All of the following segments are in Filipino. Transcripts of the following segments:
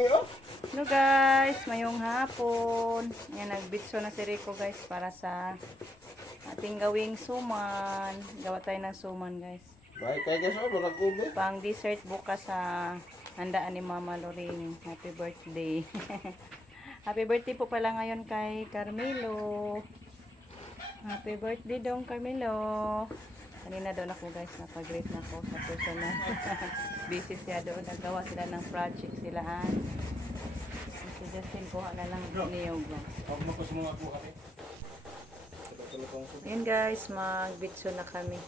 Hello guys, mayong hapon. Yan, nagbitso na si Rico guys para sa ating gawing suman. Gawa tayo ng suman guys. Baik kayo guys, murag ube. Pang dessert bukas sa handaan ni Mama Loring. Happy birthday. Happy birthday po pala ngayon kay Carmelo. Happy birthday dong Carmelo. Kanina doon ako guys, napag-greet na ako sa personal. Busy siya doon, nagawa sila ng project silaan. Si Justin, kuha na lang niyog. Ayan guys, mag-bitso na kami.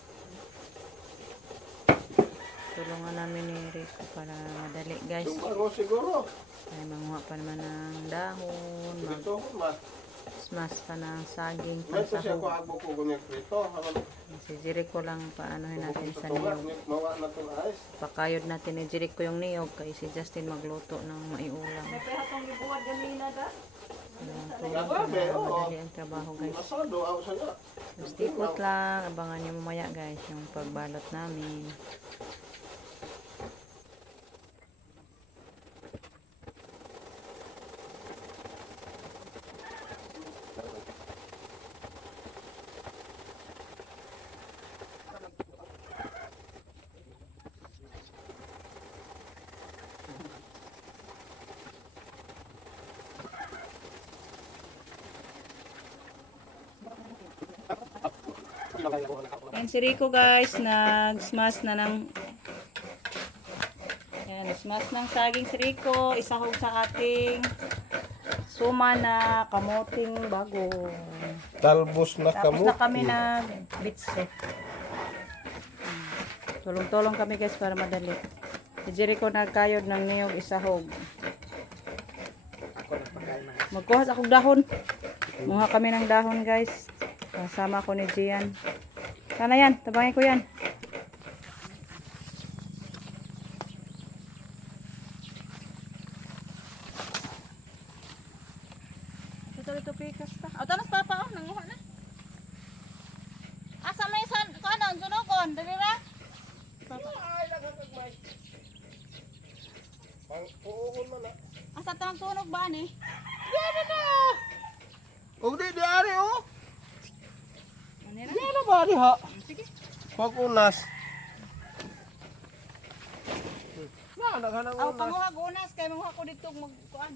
Tulungan namin ni Rico para madali guys. Siguro. Ay, manguha pa naman ng dahon, mas pa ng saging, pansahog. Si Jericho lang paanohin natin sa niyog. Pakayod natin ni Jericho yung niyog kay si Justin magluto ng maiulam. Tulong para madali ang trabaho guys. Just ikot lang, abangan nyo mamaya guys yung pagbalot namin. Ayan si Rico guys, nag-smash na ng smash ng saging si Rico, isahog sa ating suma na kamoting bagong. Talbos na Tapos kamo. na kami nag-bitso. Tulong-tulong kami guys para madali. Si Jericho nagkayod ng niyog isahog. Magkuha sa akong dahon. Muha kami ng dahon guys. Kasama ko ni Gian. Sana yan, tabangin ko yan. Ito pikas ta. O tanas papa oh, nanguha na. Asa may kanon sunugon, dali ra. Asa tang sunog ba ni? Yan na. Og di ari oh. Manira. Yan na ba diha? Sige. Pag unas. Na naghanang Aw unas. panguha unas kay manguha ko dito magkuan.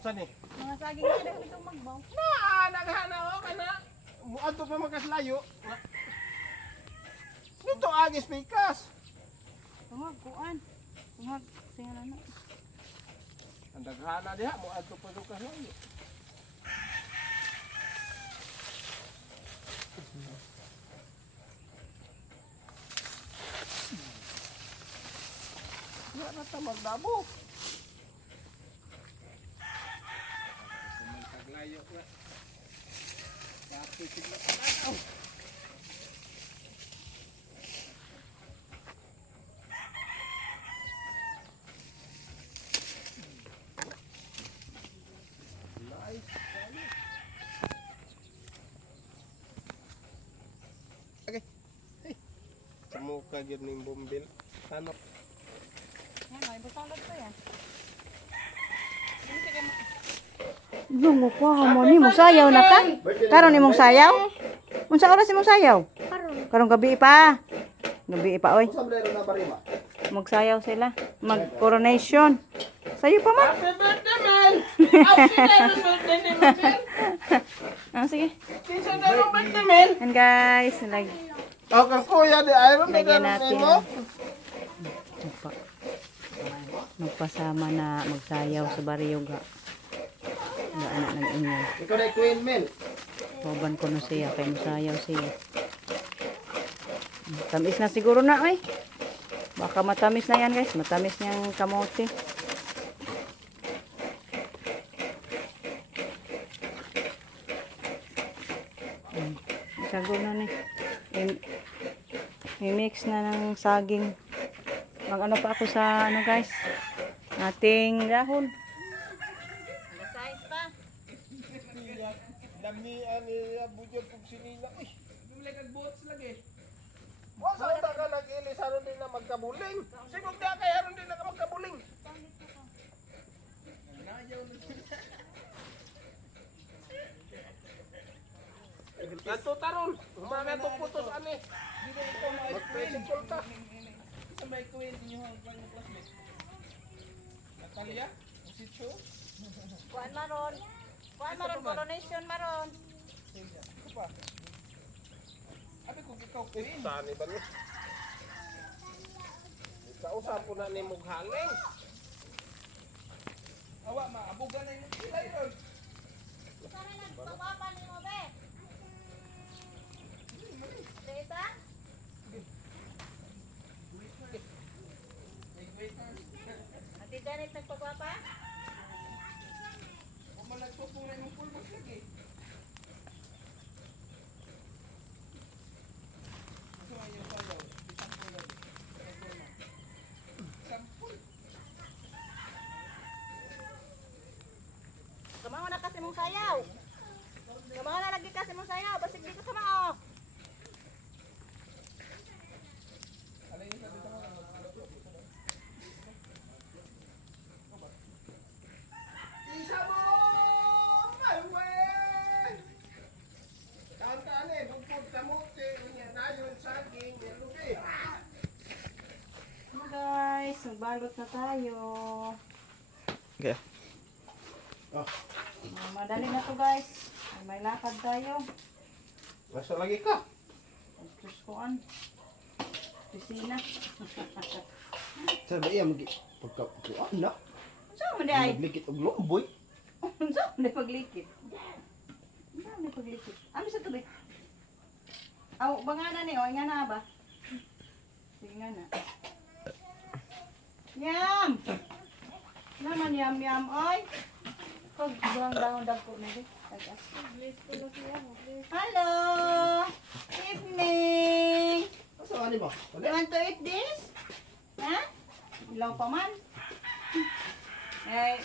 Sani? Mga saging na dito magbaw. Na naghana oh kana. Muadto pa makaslayo. Dito agis pikas. Tungag kuan. Tungag singalan na. Ang daghana diha muadto pa dukas layo. Ya na ta magdabo. Maglayo na. Kapit sigla tanaw. Okay. Hey. Samuka gyud ning bombil. Tanok. Yan, may busalad pa yan. Yung ko mo ni mo sayaw na ka? Karon ni mong sayaw? Unsa oras imong sayaw? Karon gabi pa. Gabi pa oy. Magsayaw sila. Mag-coronation. Sayo pa man. Happy birthday, man! Happy birthday ni man! Ah, sige. Kinsa na ang birthday, man? And guys, O, kang kuya di Iron na lagyan ganun natin. mo. Magpasama na magsayaw sa baryoga. Anak ng inyo. Ikaw na queen, man. Baban ko na siya, kaya masayaw siya. Tamis na siguro na ay. Baka matamis na yan guys. Matamis niyang kamote. Isago na ni. I-mix na ng saging. Mag-ano pa ako sa ano guys. Ating dahon. Size pa. Damian ni Abujo pag sinila. Uy, dumulay kag boats lagi. Wasa ta ka nag-ilis aron din na magkabuling. Sigog da kay aron din na magkabuling. Ato taron. Umana to putos ani. Mag-tricycle ta. Sa may kuwin niyo ang classmate. Natalia? Si Cho? Kuan maron. Kuan maron coronation maron. Ito pa. Abi kung ikaw kuwin. Saan ba ni? Kausap ko na ni Mughaling. Awa maabugan na yung sila yun. Pagpapa ni mo be. Dita? Ati ganit nagpagpapa? Kung malagpupunan ng pulmos lagi. Ito nga yung sayaw. Isampul lagi. Sampul. Kamawa na kasi mong sayaw. Kamawa na lagi kasi mong sayaw. Basig di ko kamao. Alay yung sabi sa mga. Isa mo! My way! Taan-taan eh, bugpog kamote, unya dayon, saging, yan lubi. Hello guys, magbalot na tayo. Okay. Madali na to guys. May lakad tayo. Nasa lagi ka? Diyos ko an. Pisina. Sabi iya, pagkapuan na. Saan mo di ay? Naglikit og lomboy. Saan mo di paglikit? Saan mo di paglikit? Ano sa tubig? Aw, bangana ni. O, nga na ba? Sige nga na. Yam! Naman yam yam, oy. Pag bulang daon dagko na di. Hello! Evening! Asa ani ba? You want to eat this? Ha? Ilaw pa man. Eh,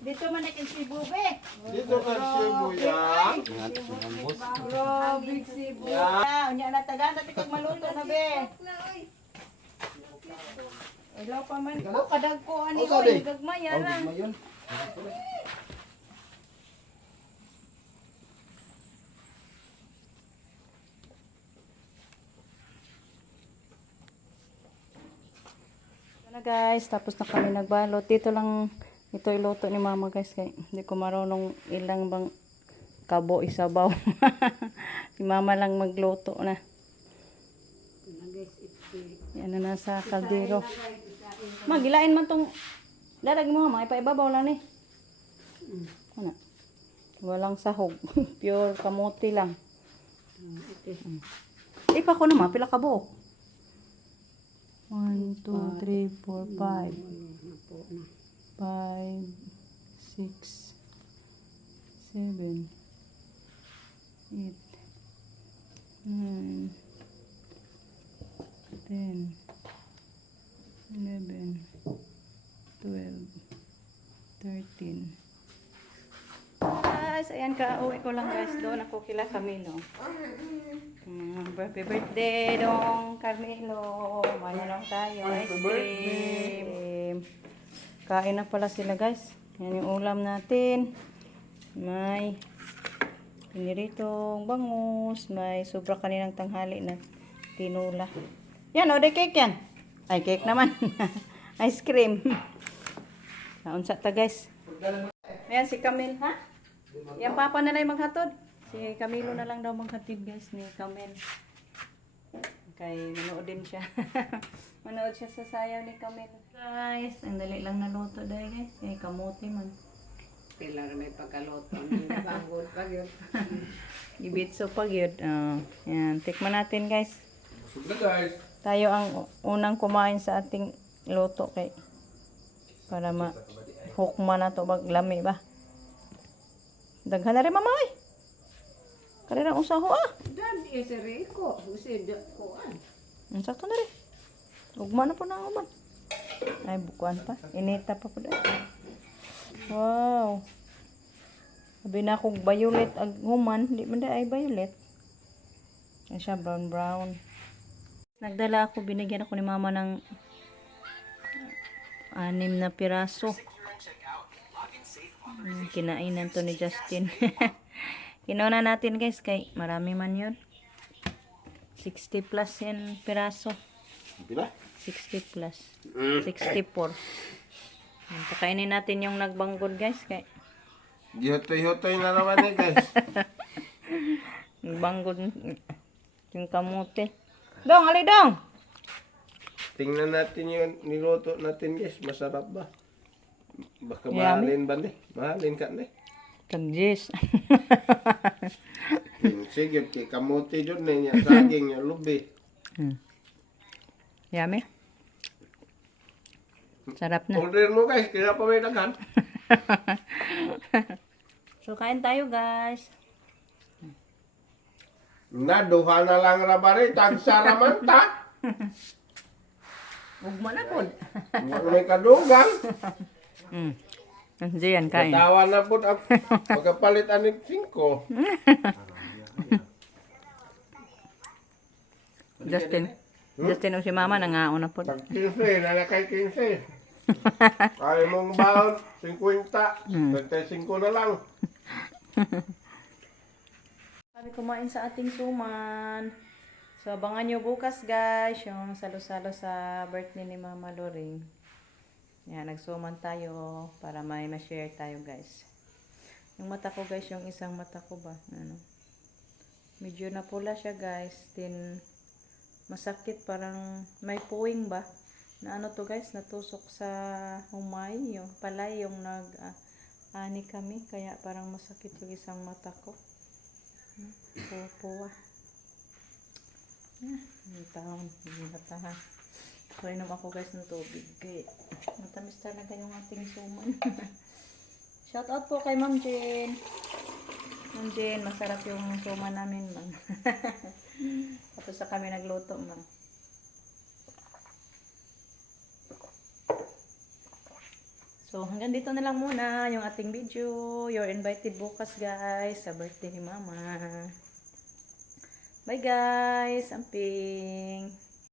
dito man na kang Cebu, be. Dito ka Cebu yan. Bro, big Cebu. Unya na taga, dati kag maluto na, be. Ilaw pa man. Oh, kadag ko, ani, Oh, sabi. oy, gagmaya Oh, ra. gugma yun. Na guys, tapos na kami nagbalot. Dito lang ito iluto ni mama guys. Kaya hindi ko marunong ilang bang kabo isabaw. Si mama lang magluto na. Yan na nasa kaldero. Magilain man tong dalag mo mga ipaibabaw lang ni. Ano? Walang sahog. Pure kamote lang. Ipa ko naman, pila ka buok. 1, 2, 3, 4, 5. 5, 6, 7, 8, 9, 10, 11, 12, 13. Guys, ayan ka, uwi ko lang guys. Doon ako kila Camilo. Happy birthday dong Carmelo. Mayroon tayo ice cream. Kain na pala sila guys. Yan yung ulam natin. May piniritong bangus. May sobra kaninang tanghali na tinula. Yan, o de cake yan. Ay, cake naman. Ice cream. Naunsa ta guys. Ayan si Camille, ha? Yan papa na lang maghatod. Si Camilo na lang daw maghatid guys ni Camille. Kay manood din siya. Manood siya sa sayaw ni Camille. Guys, ang dali lang naluto dahil guys. Kay kamote man. Pilar may pagkaloto. Nabangod pa yun. Ibitso pag yun. Yan, tikman natin guys. Busog na guys. Tayo ang unang kumain sa ating luto kay para hukma na to lami ba. Daghan na rin mama eh. Karira usaho ah. Dan di sa Rico. Kasi kuan. Sakto na rin. Ugma na po na uman. Ay, bukuan pa. Inita pa po dahil. Wow. Sabi na akong violet ag human. Di man ay violet. Yan siya, brown brown. Nagdala ako, binigyan ako ni mama ng 6 na piraso. Kinainan to ni Justin. Kinuna natin guys, kay marami man yun. 60 plus yan piraso. Pila? 60 plus. 64. Yan, pakainin natin yung nagbanggod guys, kay Gihotoy-hotoy na naman eh guys. nagbanggod yung kamote. Dong, ali dong! Tingnan natin yung niluto natin guys. Masarap ba? Baka Yummy. mahalin ba ni? Mahalin ka ni? Tagjis. Sige, kay kamote dyan na niya. Saging niya, lubi. Yummy. Sarap na. Order mo guys, kaya pa may daghan. So, kain tayo guys. Naduha na lang rabari, tagsaraman ta. Ugma na po. May kadugang. Diyan, kain. Katawa na po ang pagkapalit aning 5. Justin o si mama nangaon na po. Tag 15, nalakay 15. Ay mong baon, 50. 25 na lang. Kami kumain sa ating suman. So, abangan nyo bukas guys, yung salo-salo sa birthday ni Mama Loring. Yan, nagsuman tayo para may ma-share tayo guys. Yung mata ko guys, yung isang mata ko ba? Ano? Medyo napula siya guys. Then, masakit, parang may puwing ba? Na ano to guys, natusok sa humay, yung palay, yung ani kami. Kaya parang masakit yung isang mata ko. Puwa. Yung taon, yung matahan. So, inom ako guys ng tubig. Kaya, matamis talaga yung ating suman. Shout out po kay Ma'am Jane. Ma'am Jane, masarap yung suman namin, ma'am. Tapos sa kami nagluto, ma'am. So, hanggang dito na lang muna yung ating video. You're invited bukas, guys, sa birthday ni Mama. Bye, guys. Amping.